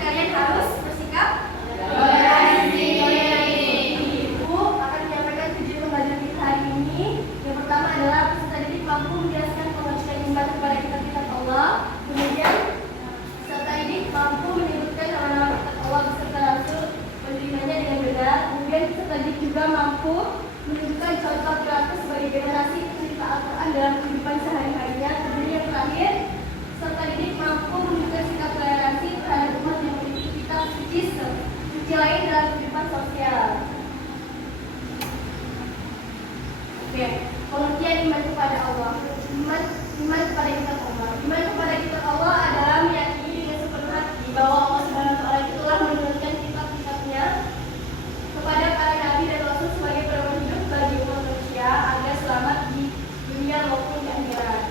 kalian harus bersikap toleransi. Ibu akan menyampaikan 7 pembelajaran kita hari ini. Yang pertama adalah peserta didik mampu menjelaskan kewajiban iman kepada kitab-kitab Allah. Kemudian peserta didik mampu menyebutkan nama-nama kitab Allah beserta rasul menerimanya dengan benar. Kemudian peserta didik juga mampu menunjukkan contoh perilaku sebagai generasi cerita Al-Quran dalam kehidupan sehari-harinya. Kemudian yang terakhir, peserta didik mampu menunjukkan sikap toleransi terhadap umat yang memiliki kitab suci lain dalam kehidupan sosial. Oke, pengertian iman kepada Allah. Iman kepada kitab Allah. Iman kepada kitab Allah adalah meyakini dengan sepenuh hati bahwa Allah Subhanahu wa Ta'ala itu telah menurunkan kitab-kitabnya kepada para nabi dan rasul sebagai pedoman hidup bagi umat manusia agar selamat di dunia maupun di akhirat.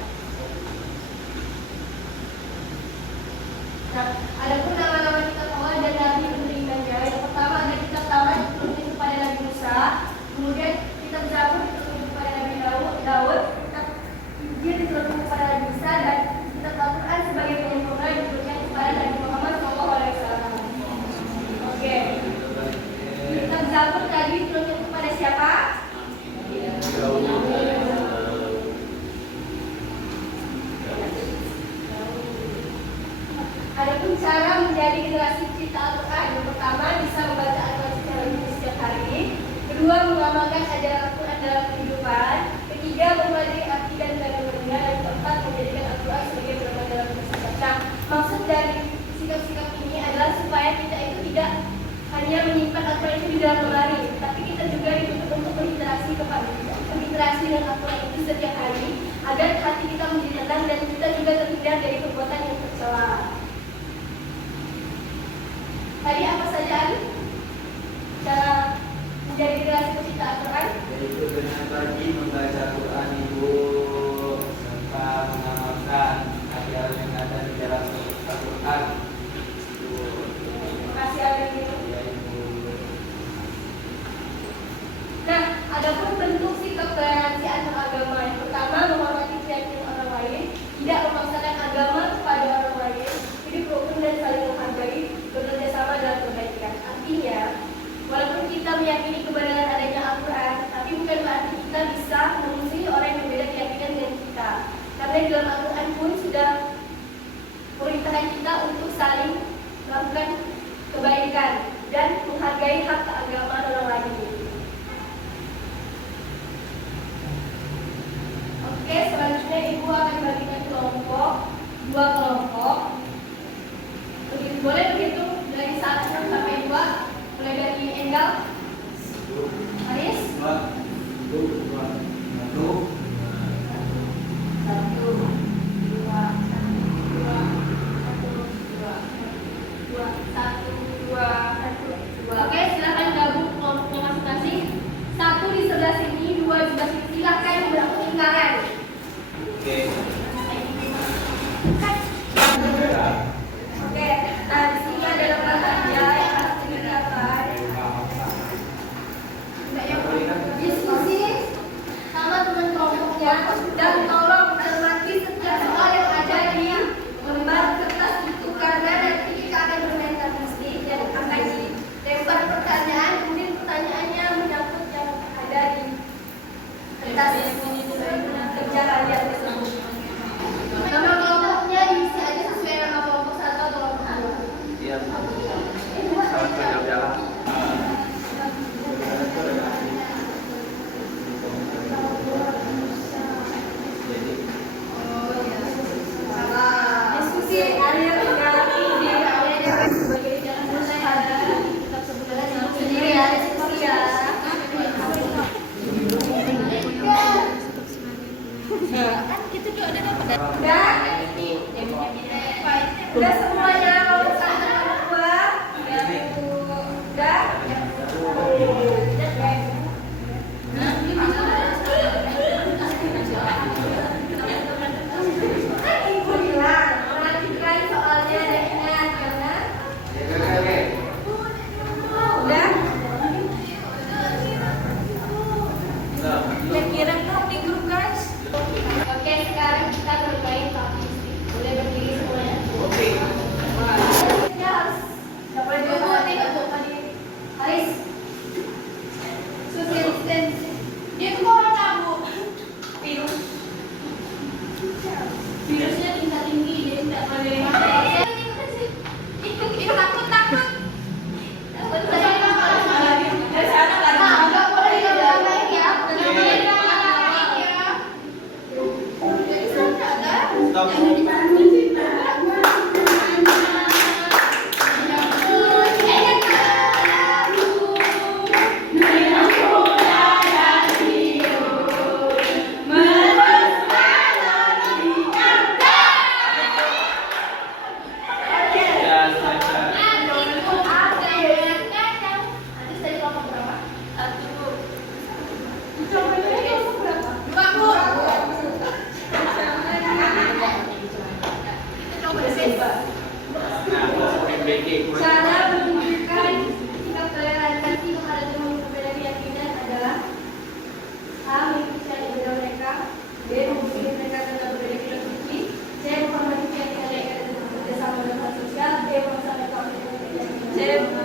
Nah, adapun nama-nama kitab Allah dan nabi penerimanya, yang pertama ada kitab Taurat diturunkan kepada Nabi Musa, kemudian kitab Zabur diturunkan kepada Nabi Daud, kitab Injil diturunkan kepada Nabi Isa, dan kitab Al-Quran sebagai penyempurna diturunkan kepada Nabi Muhammad SAW. Oke. Kitab Zabur tadi diturunkan kepada siapa? Adapun cara menjadi generasi cerita Al-Quran, yang pertama bisa membaca Al-Quran secara rutin setiap hari, kedua mengamalkan ajaran Al-Quran dalam kehidupan, ketiga mempelajari arti dan kandungannya, dan keempat menjadikan Al-Quran sebagai pedoman dalam bersikap. Nah, maksud dari sikap-sikap ini adalah supaya kita itu tidak hanya menyimpan Al-Quran itu di dalam lemari, tapi kita juga dituntut untuk berinteraksi dengan Al-Quran itu setiap hari, agar hati kita menjadi tenang dan kita juga terhindar dari perbuatan yang tercela. Tadi apa saja cara menjadi generasi pecinta Al-Quran? Yaitu dengan rajin membaca Al-Quran Ibu, serta mengamalkan ajaran yang ada di dalam Al-Quran. Terima kasih Abang Ibu. Nah, adapun bentuk sikap toleransi antar agama, yang pertama menghormati keyakinan orang lain, tidak memaksakan agama kepada orang lain, hidup rukun dan saling menghargai, bekerja sama dalam kebaikan. Artinya, walaupun kita meyakini kebenaran adanya Al-Quran, tapi bukan berarti kita bisa memusuhi orang yang berbeda keyakinan dengan kita. Karena di dalam Al-Quran pun sudah perintahkan kita untuk saling melakukan kebaikan dan menghargai hak keagamaan orang lain. Oke, selanjutnya Ibu akan bagikan dua kelompok. Boleh berhitung dari 1 sampai 2, mulai dari Enggal, Aris. 1, 2, 1. Oke, silakan gabung kelompoknya masing-masing. 1 di sebelah sini, 2 di sebelah sini. Silakan membentuk lingkaran. Oke. Oke, nah di sini ada lembar kerja yang harus dikerjakan. Diskusi Cara menunjukkan sikap toleransi kepada teman yang berbeda keyakinan adalah A. Mengikuti syariat ibadah mereka, B. Menghubungi mereka karena berbeda filosofi, C. Menghormati keyakinan mereka dan bekerjasama dalam hal sosial, D. Memaksa mereka untuk berbeda keyakinan.